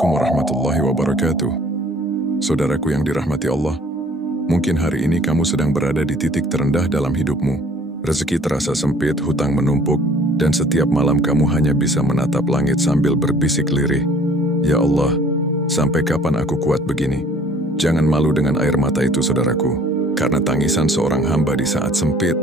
Assalamualaikum warahmatullahi wabarakatuh. Saudaraku yang dirahmati Allah, mungkin hari ini kamu sedang berada di titik terendah dalam hidupmu. Rezeki terasa sempit, hutang menumpuk, dan setiap malam kamu hanya bisa menatap langit sambil berbisik lirih. Ya Allah, sampai kapan aku kuat begini? Jangan malu dengan air mata itu, saudaraku, karena tangisan seorang hamba di saat sempit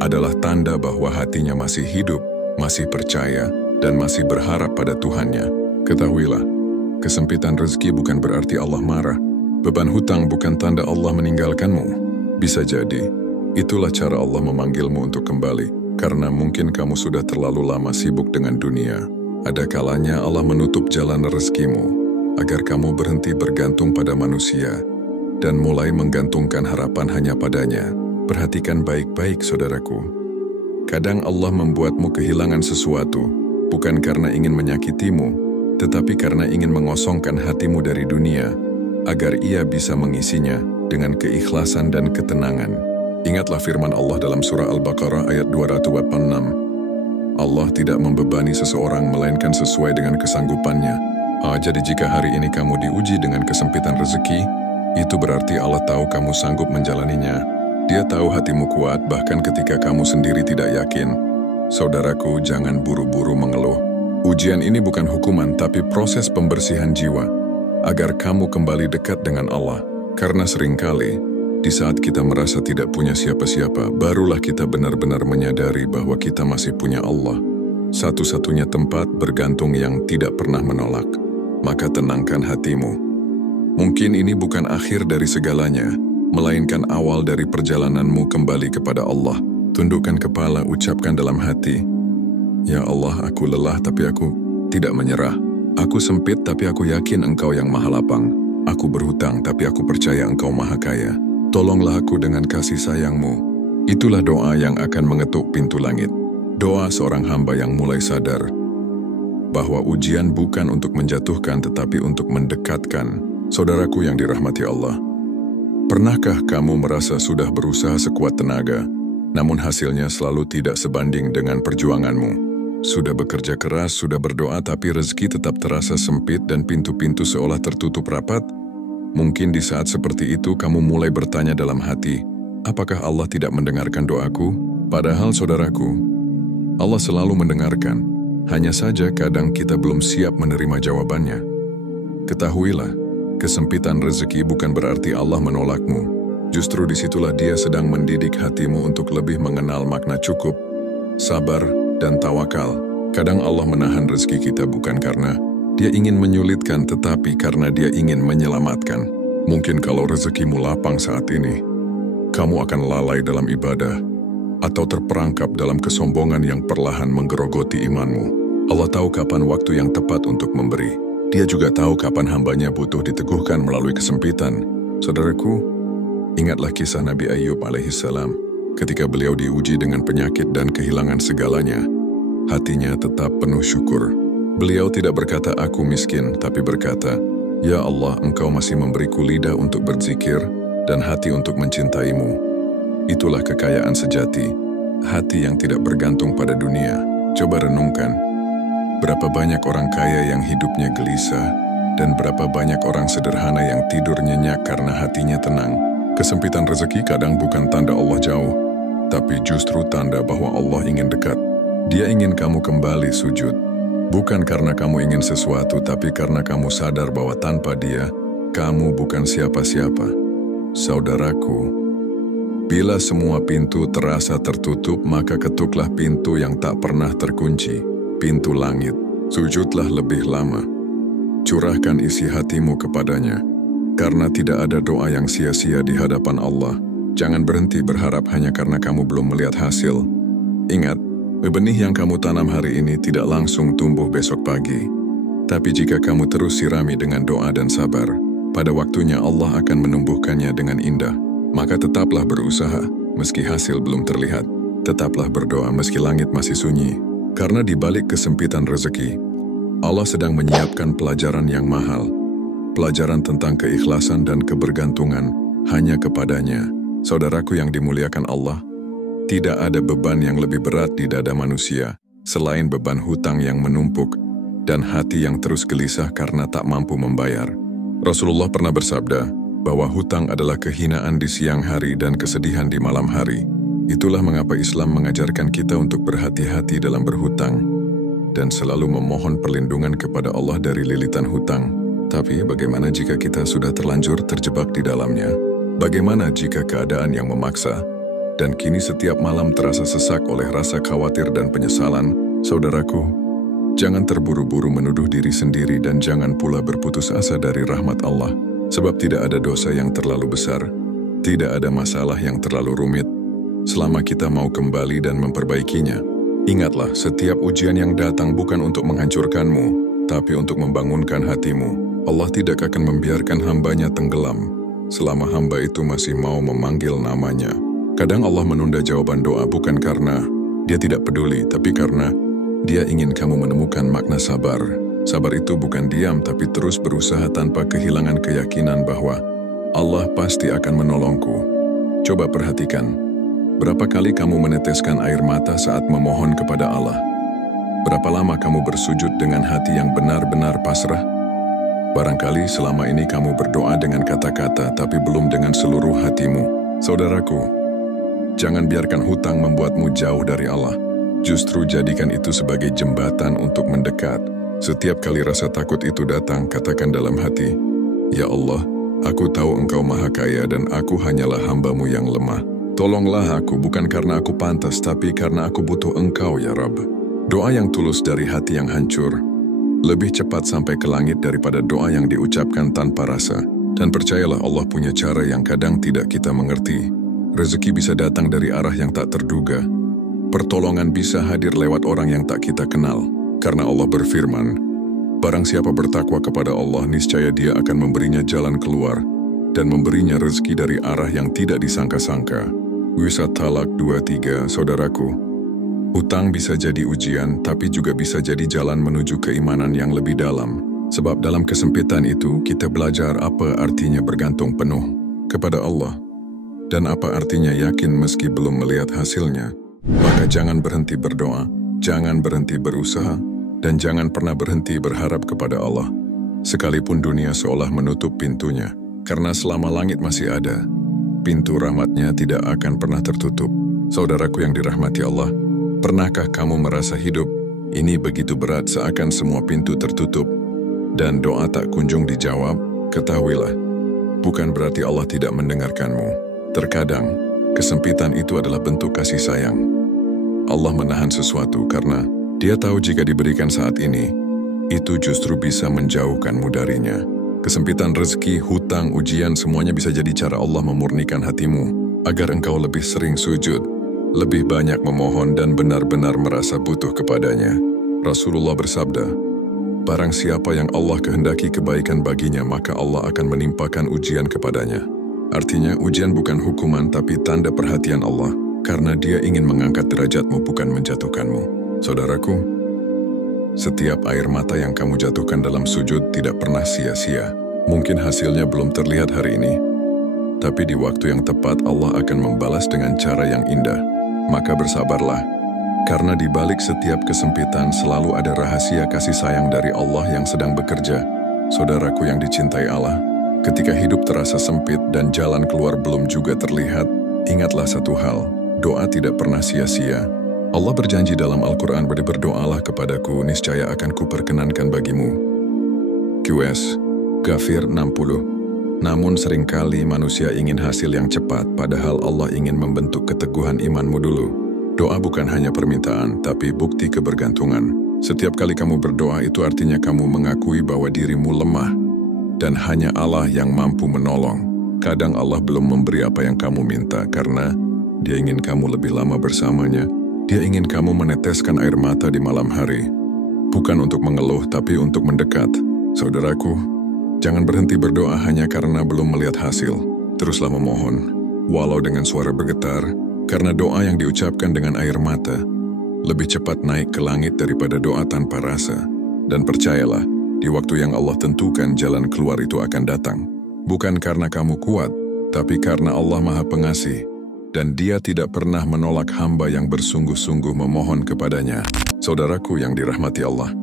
adalah tanda bahwa hatinya masih hidup, masih percaya, dan masih berharap pada Tuhannya. Ketahuilah, kesempitan rezeki bukan berarti Allah marah. Beban hutang bukan tanda Allah meninggalkanmu. Bisa jadi, itulah cara Allah memanggilmu untuk kembali, karena mungkin kamu sudah terlalu lama sibuk dengan dunia. Ada kalanya Allah menutup jalan rezekimu, agar kamu berhenti bergantung pada manusia, dan mulai menggantungkan harapan hanya padanya. Perhatikan baik-baik, saudaraku. Kadang Allah membuatmu kehilangan sesuatu, bukan karena ingin menyakitimu, tetapi karena ingin mengosongkan hatimu dari dunia, agar ia bisa mengisinya dengan keikhlasan dan ketenangan. Ingatlah firman Allah dalam surah Al-Baqarah ayat 286. Allah tidak membebani seseorang melainkan sesuai dengan kesanggupannya. Jadi jika hari ini kamu diuji dengan kesempitan rezeki, itu berarti Allah tahu kamu sanggup menjalaninya. Dia tahu hatimu kuat bahkan ketika kamu sendiri tidak yakin. Saudaraku, jangan buru-buru mengeluh. Ujian ini bukan hukuman, tapi proses pembersihan jiwa, agar kamu kembali dekat dengan Allah. Karena seringkali, di saat kita merasa tidak punya siapa-siapa, barulah kita benar-benar menyadari bahwa kita masih punya Allah. Satu-satunya tempat bergantung yang tidak pernah menolak. Maka tenangkan hatimu. Mungkin ini bukan akhir dari segalanya, melainkan awal dari perjalananmu kembali kepada Allah. Tundukkan kepala, ucapkan dalam hati, Ya Allah, aku lelah tapi aku tidak menyerah. Aku sempit tapi aku yakin Engkau yang maha lapang. Aku berhutang tapi aku percaya Engkau maha kaya. Tolonglah aku dengan kasih sayang-Mu. Itulah doa yang akan mengetuk pintu langit. Doa seorang hamba yang mulai sadar bahwa ujian bukan untuk menjatuhkan tetapi untuk mendekatkan. Saudaraku yang dirahmati Allah, pernahkah kamu merasa sudah berusaha sekuat tenaga, namun hasilnya selalu tidak sebanding dengan perjuanganmu? Sudah bekerja keras, sudah berdoa, tapi rezeki tetap terasa sempit dan pintu-pintu seolah tertutup rapat? Mungkin di saat seperti itu kamu mulai bertanya dalam hati, apakah Allah tidak mendengarkan doaku? Padahal saudaraku, Allah selalu mendengarkan. Hanya saja kadang kita belum siap menerima jawabannya. Ketahuilah, kesempitan rezeki bukan berarti Allah menolakmu. Justru disitulah Dia sedang mendidik hatimu untuk lebih mengenal makna cukup, sabar, dan tawakal. Kadang Allah menahan rezeki kita bukan karena Dia ingin menyulitkan, tetapi karena Dia ingin menyelamatkan. Mungkin kalau rezekimu lapang saat ini, kamu akan lalai dalam ibadah, atau terperangkap dalam kesombongan yang perlahan menggerogoti imanmu. Allah tahu kapan waktu yang tepat untuk memberi. Dia juga tahu kapan hambanya butuh diteguhkan melalui kesempitan. Saudaraku, ingatlah kisah Nabi Ayub alaihissalam. Ketika beliau diuji dengan penyakit dan kehilangan segalanya, hatinya tetap penuh syukur. Beliau tidak berkata, aku miskin, tapi berkata, Ya Allah, Engkau masih memberiku lidah untuk berzikir dan hati untuk mencintaimu. Itulah kekayaan sejati, hati yang tidak bergantung pada dunia. Coba renungkan, berapa banyak orang kaya yang hidupnya gelisah, dan berapa banyak orang sederhana yang tidur nyenyak karena hatinya tenang. Kesempitan rezeki kadang bukan tanda Allah jauh, tapi justru tanda bahwa Allah ingin dekat. Dia ingin kamu kembali sujud, bukan karena kamu ingin sesuatu, tapi karena kamu sadar bahwa tanpa Dia, kamu bukan siapa-siapa. Saudaraku, bila semua pintu terasa tertutup, maka ketuklah pintu yang tak pernah terkunci, pintu langit. Sujudlah lebih lama, curahkan isi hatimu kepadanya, karena tidak ada doa yang sia-sia di hadapan Allah. Jangan berhenti berharap hanya karena kamu belum melihat hasil. Ingat, benih yang kamu tanam hari ini tidak langsung tumbuh besok pagi. Tapi jika kamu terus sirami dengan doa dan sabar, pada waktunya Allah akan menumbuhkannya dengan indah. Maka tetaplah berusaha, meski hasil belum terlihat. Tetaplah berdoa meski langit masih sunyi. Karena di balik kesempitan rezeki, Allah sedang menyiapkan pelajaran yang mahal. Pelajaran tentang keikhlasan dan kebergantungan hanya kepadanya. Saudaraku yang dimuliakan Allah, tidak ada beban yang lebih berat di dada manusia selain beban hutang yang menumpuk. dan hati yang terus gelisah karena tak mampu membayar. Rasulullah pernah bersabda bahwa hutang adalah kehinaan di siang hari dan kesedihan di malam hari. Itulah mengapa Islam mengajarkan kita untuk berhati-hati dalam berhutang dan selalu memohon perlindungan kepada Allah dari lilitan hutang. Tapi bagaimana jika kita sudah terlanjur terjebak di dalamnya? Bagaimana jika keadaan yang memaksa dan kini setiap malam terasa sesak oleh rasa khawatir dan penyesalan? Saudaraku, jangan terburu-buru menuduh diri sendiri dan jangan pula berputus asa dari rahmat Allah. Sebab tidak ada dosa yang terlalu besar, tidak ada masalah yang terlalu rumit, selama kita mau kembali dan memperbaikinya. Ingatlah, setiap ujian yang datang bukan untuk menghancurkanmu, tapi untuk membangunkan hatimu. Allah tidak akan membiarkan hambanya tenggelam, selama hamba itu masih mau memanggil namanya. Kadang Allah menunda jawaban doa bukan karena Dia tidak peduli, tapi karena Dia ingin kamu menemukan makna sabar. Sabar itu bukan diam, tapi terus berusaha tanpa kehilangan keyakinan bahwa Allah pasti akan menolongku. Coba perhatikan, berapa kali kamu meneteskan air mata saat memohon kepada Allah? Berapa lama kamu bersujud dengan hati yang benar-benar pasrah? Barangkali selama ini kamu berdoa dengan kata-kata, tapi belum dengan seluruh hatimu. Saudaraku, jangan biarkan hutang membuatmu jauh dari Allah. Justru jadikan itu sebagai jembatan untuk mendekat. Setiap kali rasa takut itu datang, katakan dalam hati, "Ya Allah, aku tahu Engkau Maha Kaya dan aku hanyalah hamba-Mu yang lemah. Tolonglah aku bukan karena aku pantas, tapi karena aku butuh Engkau, ya Rabb." Doa yang tulus dari hati yang hancur lebih cepat sampai ke langit daripada doa yang diucapkan tanpa rasa. Dan percayalah, Allah punya cara yang kadang tidak kita mengerti. Rezeki bisa datang dari arah yang tak terduga. Pertolongan bisa hadir lewat orang yang tak kita kenal. Karena Allah berfirman, "Barang siapa bertakwa kepada Allah, niscaya Dia akan memberinya jalan keluar dan memberinya rezeki dari arah yang tidak disangka-sangka." Wisat Talak 23, saudaraku. Hutang bisa jadi ujian, tapi juga bisa jadi jalan menuju keimanan yang lebih dalam. Sebab dalam kesempitan itu, kita belajar apa artinya bergantung penuh kepada Allah. Dan apa artinya yakin meski belum melihat hasilnya. Maka jangan berhenti berdoa, jangan berhenti berusaha, dan jangan pernah berhenti berharap kepada Allah. Sekalipun dunia seolah menutup pintunya, karena selama langit masih ada, pintu rahmat-Nya tidak akan pernah tertutup. Saudaraku yang dirahmati Allah, pernahkah kamu merasa hidup ini begitu berat seakan semua pintu tertutup dan doa tak kunjung dijawab? Ketahuilah, bukan berarti Allah tidak mendengarkanmu. Terkadang, kesempitan itu adalah bentuk kasih sayang. Allah menahan sesuatu karena Dia tahu jika diberikan saat ini, itu justru bisa menjauhkanmu darinya. Kesempitan rezeki, hutang, ujian, semuanya bisa jadi cara Allah memurnikan hatimu, agar engkau lebih sering sujud, lebih banyak memohon dan benar-benar merasa butuh kepadanya. Rasulullah bersabda, "Barang siapa yang Allah kehendaki kebaikan baginya, maka Allah akan menimpakan ujian kepadanya." Artinya, ujian bukan hukuman tapi tanda perhatian Allah, karena Dia ingin mengangkat derajatmu bukan menjatuhkanmu. Saudaraku, setiap air mata yang kamu jatuhkan dalam sujud tidak pernah sia-sia. Mungkin hasilnya belum terlihat hari ini, tapi di waktu yang tepat Allah akan membalas dengan cara yang indah. Maka bersabarlah, karena di balik setiap kesempitan selalu ada rahasia kasih sayang dari Allah yang sedang bekerja. Saudaraku yang dicintai Allah, ketika hidup terasa sempit dan jalan keluar belum juga terlihat, ingatlah satu hal, doa tidak pernah sia-sia. Allah berjanji dalam Al-Quran, "Berdoalah kepadaku, niscaya akan kuperkenankan bagimu." QS Ghafir 60. Namun seringkali manusia ingin hasil yang cepat, padahal Allah ingin membentuk keteguhan imanmu dulu. Doa bukan hanya permintaan, tapi bukti kebergantungan. Setiap kali kamu berdoa, itu artinya kamu mengakui bahwa dirimu lemah, dan hanya Allah yang mampu menolong. Kadang Allah belum memberi apa yang kamu minta, karena Dia ingin kamu lebih lama bersamanya. Dia ingin kamu meneteskan air mata di malam hari. Bukan untuk mengeluh, tapi untuk mendekat. Saudaraku, jangan berhenti berdoa hanya karena belum melihat hasil. Teruslah memohon, walau dengan suara bergetar, karena doa yang diucapkan dengan air mata lebih cepat naik ke langit daripada doa tanpa rasa. Dan percayalah, di waktu yang Allah tentukan, jalan keluar itu akan datang. Bukan karena kamu kuat, tapi karena Allah Maha Pengasih. Dan Dia tidak pernah menolak hamba yang bersungguh-sungguh memohon kepadanya. Saudaraku yang dirahmati Allah,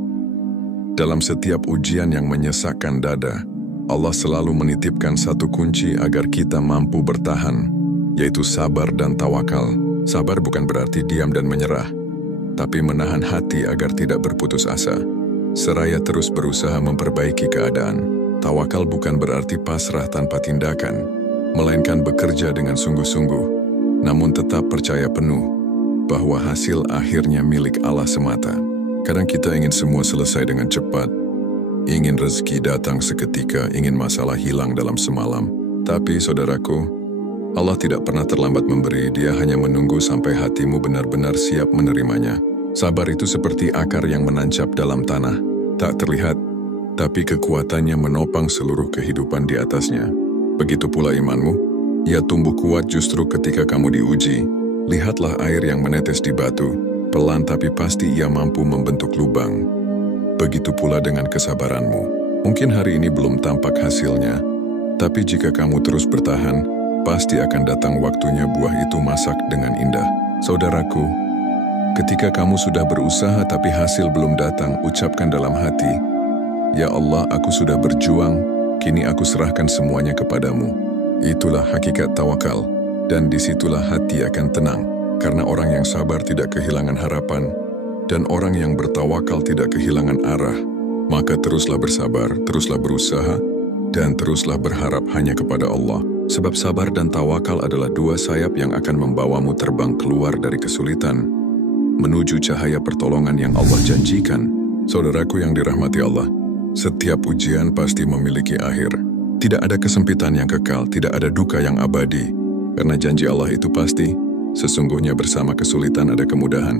Dalam setiap ujian yang menyesakkan dada, Allah selalu menitipkan satu kunci agar kita mampu bertahan, yaitu sabar dan tawakal. Sabar bukan berarti diam dan menyerah, tapi menahan hati agar tidak berputus asa, seraya terus berusaha memperbaiki keadaan. Tawakal bukan berarti pasrah tanpa tindakan, melainkan bekerja dengan sungguh-sungguh, namun tetap percaya penuh bahwa hasil akhirnya milik Allah semata. Kadang kita ingin semua selesai dengan cepat, ingin rezeki datang seketika, ingin masalah hilang dalam semalam. Tapi saudaraku, Allah tidak pernah terlambat memberi, Dia hanya menunggu sampai hatimu benar-benar siap menerimanya. Sabar itu seperti akar yang menancap dalam tanah, tak terlihat, tapi kekuatannya menopang seluruh kehidupan di atasnya. Begitu pula imanmu, ia tumbuh kuat justru ketika kamu diuji. Lihatlah air yang menetes di batu, pelan tapi pasti ia mampu membentuk lubang. Begitu pula dengan kesabaranmu. Mungkin hari ini belum tampak hasilnya, tapi jika kamu terus bertahan, pasti akan datang waktunya buah itu masak dengan indah. Saudaraku, ketika kamu sudah berusaha tapi hasil belum datang, ucapkan dalam hati, "Ya Allah, aku sudah berjuang, kini aku serahkan semuanya kepadamu." Itulah hakikat tawakal, dan disitulah hati akan tenang. Karena orang yang sabar tidak kehilangan harapan, dan orang yang bertawakal tidak kehilangan arah. Maka teruslah bersabar, teruslah berusaha, dan teruslah berharap hanya kepada Allah. Sebab sabar dan tawakal adalah dua sayap yang akan membawamu terbang keluar dari kesulitan, menuju cahaya pertolongan yang Allah janjikan. Saudaraku yang dirahmati Allah, setiap ujian pasti memiliki akhir. Tidak ada kesempitan yang kekal, tidak ada duka yang abadi. Karena janji Allah itu pasti, sesungguhnya bersama kesulitan ada kemudahan.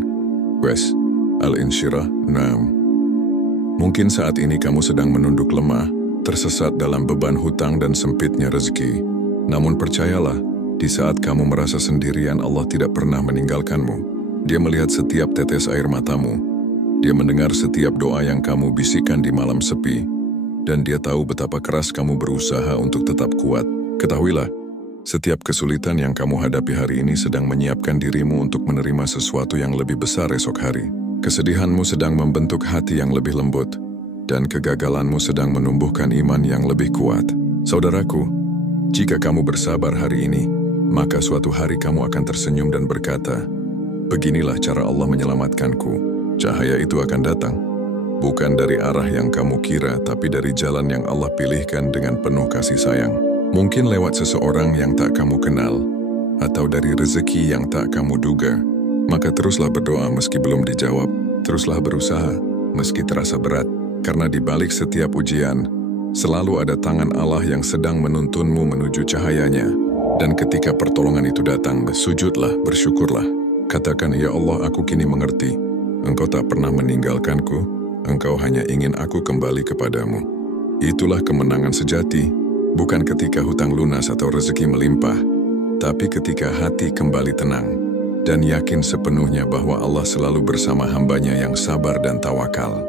Wes, Al-Insyirah 6. Mungkin saat ini kamu sedang menunduk lemah, tersesat dalam beban hutang dan sempitnya rezeki. Namun percayalah, di saat kamu merasa sendirian, Allah tidak pernah meninggalkanmu. Dia melihat setiap tetes air matamu. Dia mendengar setiap doa yang kamu bisikkan di malam sepi. Dan Dia tahu betapa keras kamu berusaha untuk tetap kuat. Ketahuilah, setiap kesulitan yang kamu hadapi hari ini sedang menyiapkan dirimu untuk menerima sesuatu yang lebih besar esok hari. Kesedihanmu sedang membentuk hati yang lebih lembut, dan kegagalanmu sedang menumbuhkan iman yang lebih kuat. Saudaraku, jika kamu bersabar hari ini, maka suatu hari kamu akan tersenyum dan berkata, "Beginilah cara Allah menyelamatkanku." Cahaya itu akan datang, bukan dari arah yang kamu kira, tapi dari jalan yang Allah pilihkan dengan penuh kasih sayang. Mungkin lewat seseorang yang tak kamu kenal, atau dari rezeki yang tak kamu duga. Maka teruslah berdoa meski belum dijawab, teruslah berusaha meski terasa berat. Karena di balik setiap ujian, selalu ada tangan Allah yang sedang menuntunmu menuju cahayanya. Dan ketika pertolongan itu datang, sujudlah, bersyukurlah. Katakan, "Ya Allah, aku kini mengerti. Engkau tak pernah meninggalkanku, Engkau hanya ingin aku kembali kepadamu." Itulah kemenangan sejati. Bukan ketika hutang lunas atau rezeki melimpah, tapi ketika hati kembali tenang dan yakin sepenuhnya bahwa Allah selalu bersama hambanya yang sabar dan tawakal.